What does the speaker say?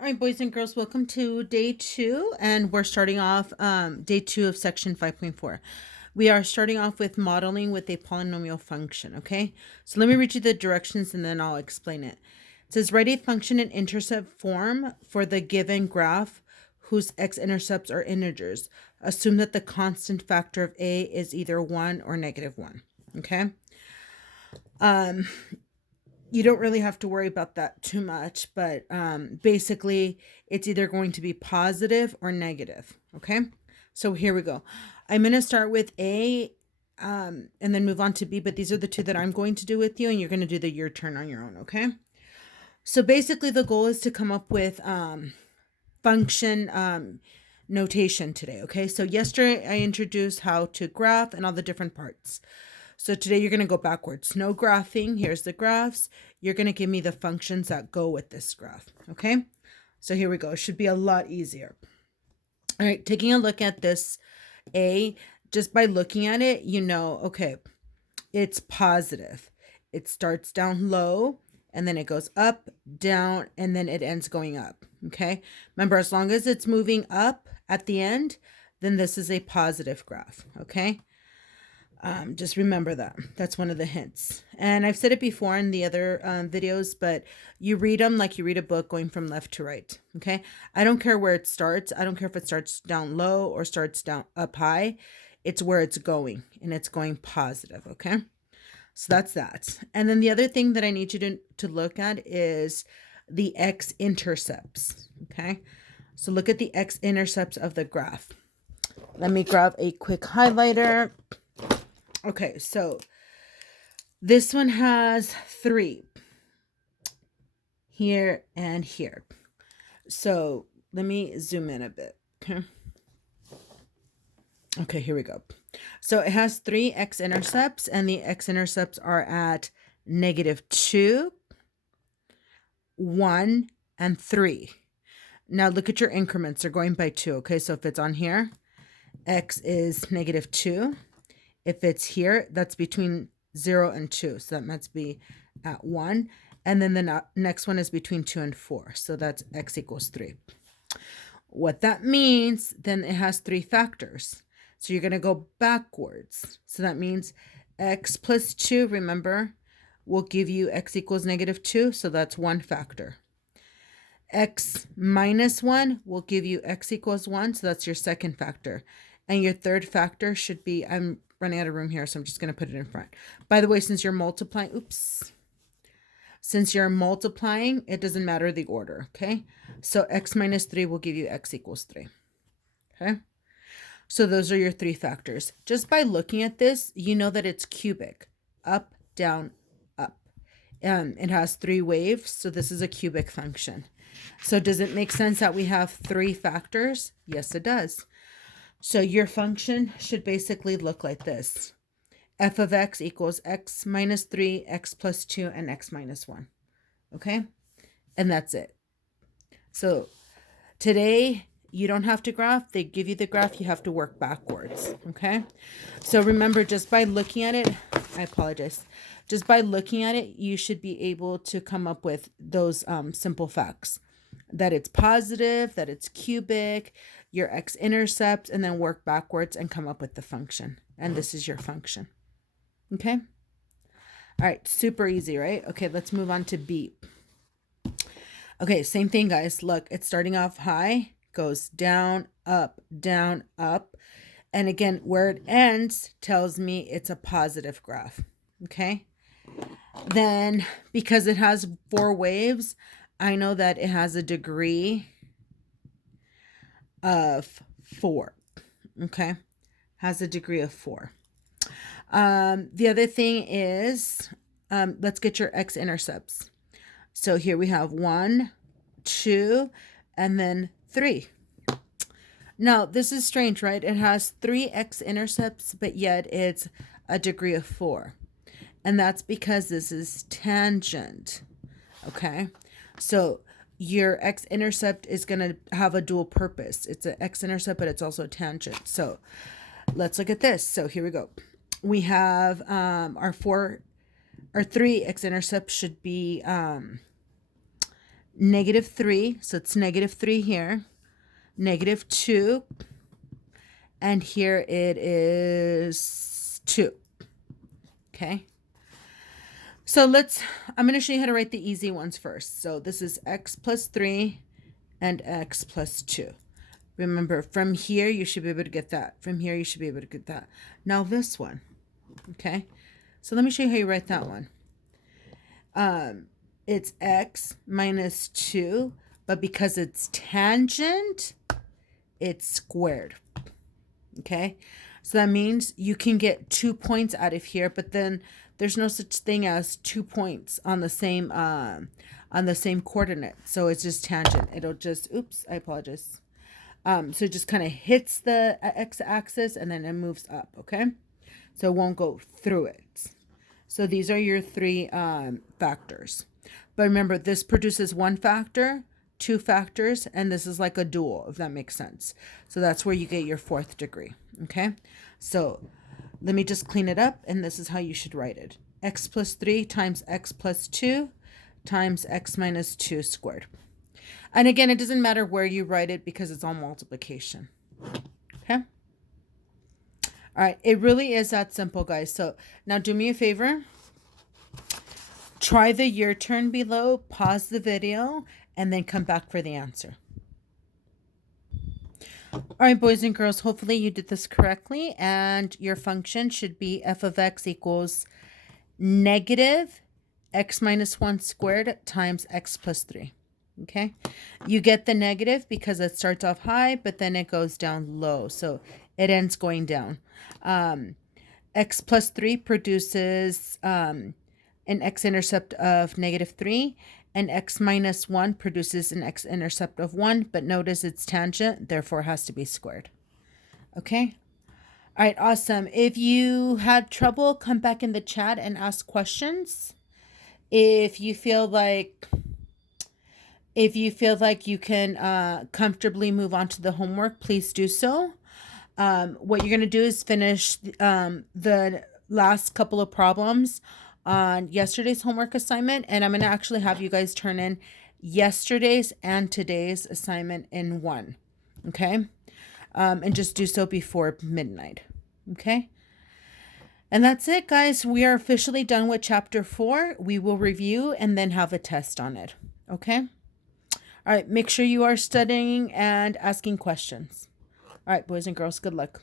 All right, boys and girls, welcome to day 2, and we're starting off day 2 of section 5.4. We are starting off with modeling with a polynomial function, okay? So let me read you the directions and then I'll explain it. It says, write a function in intercept form for the given graph whose x-intercepts are integers. Assume that the constant factor of a is either 1 or -1, okay? You don't really have to worry about that too much, but basically it's either going to be positive or negative, okay? So here we go. I'm going to start with A and then move on to B, but these are the two that I'm going to do with you, and you're going to do your turn on your own, okay? So basically the goal is to come up with function notation today, okay? So yesterday I introduced how to graph and all the different parts. So today you're going to go backwards. No graphing. Here's the graphs. You're going to give me the functions that go with this graph. Okay. So here we go. It should be a lot easier. All right. Taking a look at this A, just by looking at it, you know, okay, it's positive. It starts down low and then it goes up, down, and then it ends going up. Okay. Remember, as long as it's moving up at the end, then this is a positive graph. Okay. Just remember that. That's one of the hints. And I've said it before in the other videos, but you read them like you read a book going from left to right. Okay. I don't care where it starts. I don't care if it starts down low or starts down up high. It's where it's going, and it's going positive. Okay. So that's that. And then the other thing that I need you to look at is the x-intercepts. Okay. So look at the x-intercepts of the graph. Let me grab a quick highlighter. Okay, so this one has 3 here and here. So let me zoom in a bit. Okay, here we go. So it has 3 x-intercepts, and the x-intercepts are at -2, 1, and 3. Now look at your increments. They're going by 2. Okay, so if it's on here, x is -2. If it's here, that's between 0 and 2. So that must be at 1. And then the next one is between 2 and 4. So that's x equals 3. What that means, then it has 3 factors. So you're going to go backwards. So that means x plus 2, remember, will give you x equals -2. So that's 1 factor. X minus 1 will give you x equals 1. So that's your second factor. And your third factor should be, I'm running out of room here, so I'm just going to put it in front. By the way, since you're multiplying, since you're multiplying, it doesn't matter the order, okay? So x minus 3 will give you x equals 3, okay? So those are your 3 factors. Just by looking at this, you know that it's cubic, up, down, up. It has 3 waves, so this is a cubic function. So does it make sense that we have 3 factors? Yes, it does. So your function should basically look like this. F of x equals x minus 3, x plus 2, and x minus 1. Okay? And that's it. So today, you don't have to graph. They give you the graph. You have to work backwards. Okay? So remember, just by looking at it, I apologize. Just by looking at it, you should be able to come up with those simple facts. That it's positive, that it's cubic, your x-intercept, and then work backwards and come up with the function. And this is your function. Okay? All right, super easy, right? Okay, let's move on to B. Okay, same thing, guys. Look, it's starting off high, goes down, up, down, up. And again, where it ends tells me it's a positive graph. Okay? Then, because it has 4 waves, I know that it has a degree of 4. Okay? Has a degree of 4. The other thing is, let's get your x-intercepts. So here we have 1, 2, and then 3. Now, this is strange, right? It has 3 x-intercepts, but yet it's a degree of 4. And that's because this is tangent. Okay? So your x-intercept is going to have a dual purpose. It's an x-intercept, but it's also a tangent. So let's look at this. So here we go. We have our 3 x-intercepts should be negative 3, so it's negative 3 here, negative 2, and here it is 2. Okay. So I'm going to show you how to write the easy ones first. So this is x plus 3 and x plus 2. Remember, from here, you should be able to get that. From here, you should be able to get that. Now this one, okay? So let me show you how you write that one. It's x minus 2, but because it's tangent, it's squared, okay? So that means you can get 2 points out of here, but then there's no such thing as 2 points on the same coordinate. So it's just tangent. It'll just, oops, I apologize. So it just kind of hits the x-axis and then it moves up, okay? So it won't go through it. So these are your 3 factors. But remember, this produces 1 factor, 2 factors, and this is like a dual, if that makes sense. So that's where you get your 4th degree, okay? So let me just clean it up, and this is how you should write it. X plus 3 times x plus 2 times x minus 2 squared. And again, it doesn't matter where you write it because it's all multiplication. Okay? All right. It really is that simple, guys. So now do me a favor. Try the your turn below, pause the video, and then come back for the answer. All right, boys and girls, hopefully you did this correctly, and your function should be f of x equals negative x minus 1 squared times x plus 3. Okay, you get the negative because it starts off high, but then it goes down low. So it ends going down. X plus 3 produces an x-intercept of negative 3, and x minus 1 produces an x-intercept of 1, but notice it's tangent, therefore it has to be squared. Okay? All right, awesome. If you had trouble, come back in the chat and ask questions. If you feel like you can comfortably move on to the homework, please do so. What you're going to do is finish the last couple of problems on yesterday's homework assignment, and I'm going to actually have you guys turn in yesterday's and today's assignment in one, okay? And just do so before midnight, okay? And that's it, guys. We are officially done with chapter 4. We will review and then have a test on it, okay? All right, make sure you are studying and asking questions. All right, boys and girls, good luck.